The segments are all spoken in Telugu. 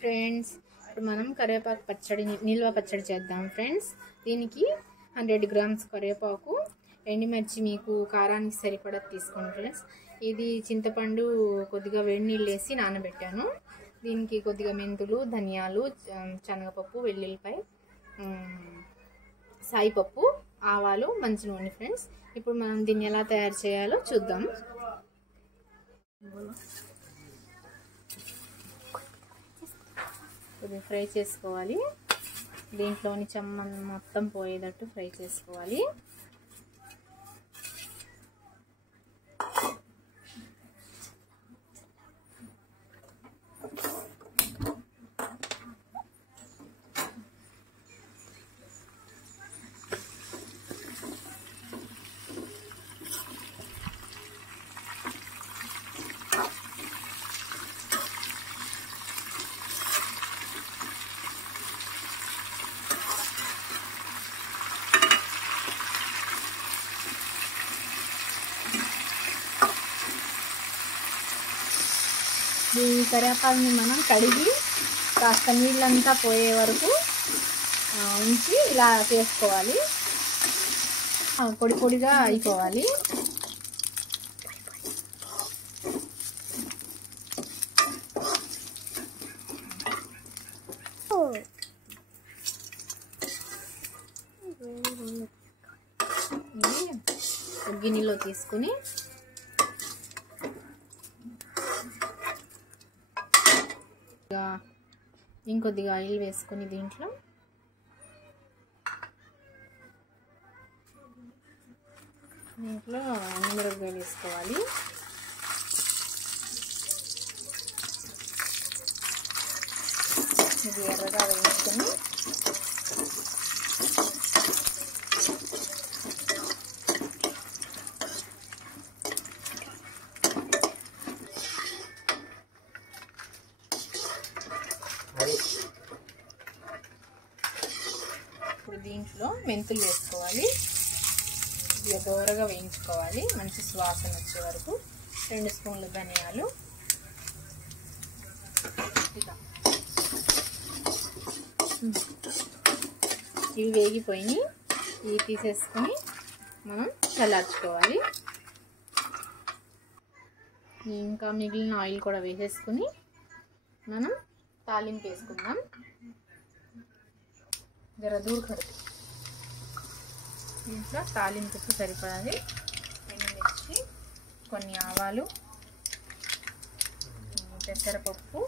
ఫ్రెండ్స్, ఇప్పుడు మనం కరివేపాకు పచ్చడి నిల్వ పచ్చడి చేద్దాం ఫ్రెండ్స్. దీనికి 100 గ్రామ్స్ కరివేపాకు, ఎండుమిర్చి మీకు కారానికి సరిపడా తీసుకోండి ఫ్రెండ్స్. ఇది చింతపండు కొద్దిగా వేడి నీళ్ళు వేసి నానబెట్టాను. దీనికి కొద్దిగా మెంతులు, ధనియాలు, శనగపప్పు, వెల్లుల్లిపాయ, సాయిపప్పు, ఆవాలు, మంచి నూనె ఫ్రెండ్స్. ఇప్పుడు మనం దీన్ని ఎలా తయారు చేయాలో చూద్దాం. ఇది ఫ్రై చేసుకోవాలి. దీంట్లోని చెమ్మ మొత్తం పోయేటట్టు ఫ్రై చేసుకోవాలి. ఈ కరివేపాకుని మనం కడిగి కాస్త నీళ్ళంతా పోయే వరకు ఉంచి ఇలా చేసుకోవాలి. పొడి పొడిగా అయిపోవాలి. గిన్నెలో తీసుకుని ఇంకొద్దిగా ఆయిల్ వేసుకుని దీంట్లో ఎండుమిరపకాయలు వేసుకోవాలి. ఇది ఎర్రగా వేసుకుని ఇప్పుడు దీంట్లో మెంతులు వేసుకోవాలి. ఇది దోరగా వేయించుకోవాలి, మంచి సువాసన వచ్చే వరకు. 2 స్పూన్ల ధనియాలు, ఇవి వేగిపోయి ఇవి తీసేసుకొని మనం చల్లార్చుకోవాలి. ఇంకా మిగిలిన ఆయిల్ కూడా వేసేసుకుని మనం తాలింపు వేసుకుందాం. జర దూర్ కడుపు దీంట్లో తాలింపుకు సరిపడాలి ఎండుమిర్చి, కొన్ని ఆవాలు, పెసరపప్పు,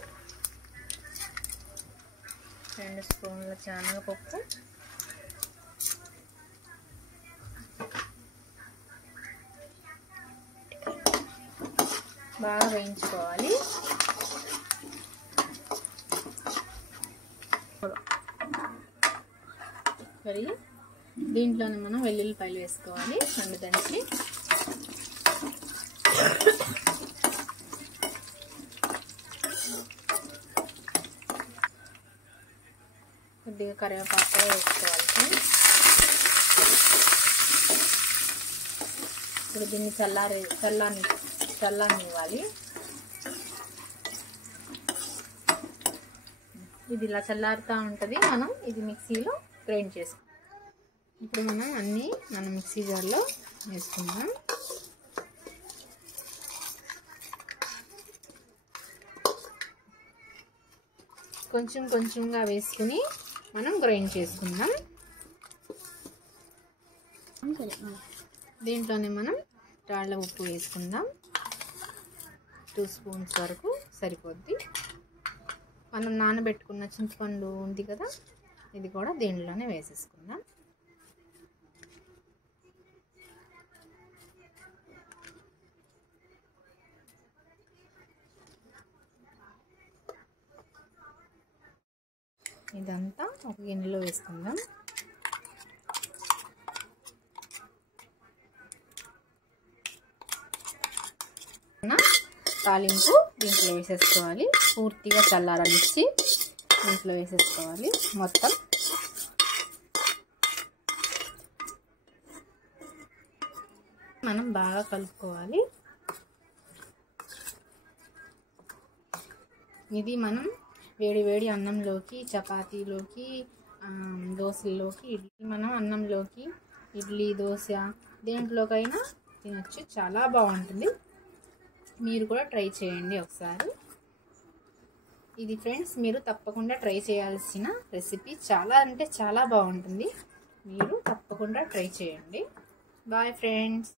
2 స్పూన్ల శనగపప్పు, బాగా వేయించుకోవాలి. మరి దీంట్లోనే మనం వెల్లుల్లిపాయలు వేసుకోవాలి, 2 దంచి. కొద్దిగా కరివేపాకు వేసుకోవాలి. ఇప్పుడు దీన్ని చల్లారనివ్వాలి. ఇది ఇలా చల్లారుతూ ఉంటుంది. మనం ఇది మిక్సీలో గ్రైండ్ చేసుకోవాలి. ఇప్పుడు మనం మిక్సీ జార్లో వేసుకుందాం. కొంచెం కొంచెంగా వేసుకుని మనం గ్రైండ్ చేసుకుందాం. దీంట్లోనే మనం రాళ్ళ ఉప్పు వేసుకుందాం. 2 స్పూన్స్ వరకు సరిపోద్ది. మనం నానబెట్టుకున్న చింతపండు ఉంది కదా, ఇది కూడా దీంట్లోనే వేసేసుకుందాం. ఇదంతా ఒక గిన్నెలో వేసుకుందాం. తాలింపు దీంట్లో వేసేసుకోవాలి. పూర్తిగా చల్లారనిచ్చి దీంట్లో వేసేసుకోవాలి. మొత్తం మనం బాగా కలుపుకోవాలి. ఇది మనం వేడి వేడి అన్నంలోకి, చపాతీలోకి, దోశల్లోకి, ఇడ్లీ మనం అన్నంలోకి, ఇడ్లీ, దోశ దేంట్లోకైనా తినచ్చు. చాలా బాగుంటుంది. మీరు కూడా ట్రై చేయండి ఒకసారి. ఇది ఫ్రెండ్స్ మీరు తప్పకుండా ట్రై చేయాల్సిన రెసిపీ. చాలా అంటే చాలా బాగుంటుంది. మీరు తప్పకుండా ట్రై చేయండి. Bye friends.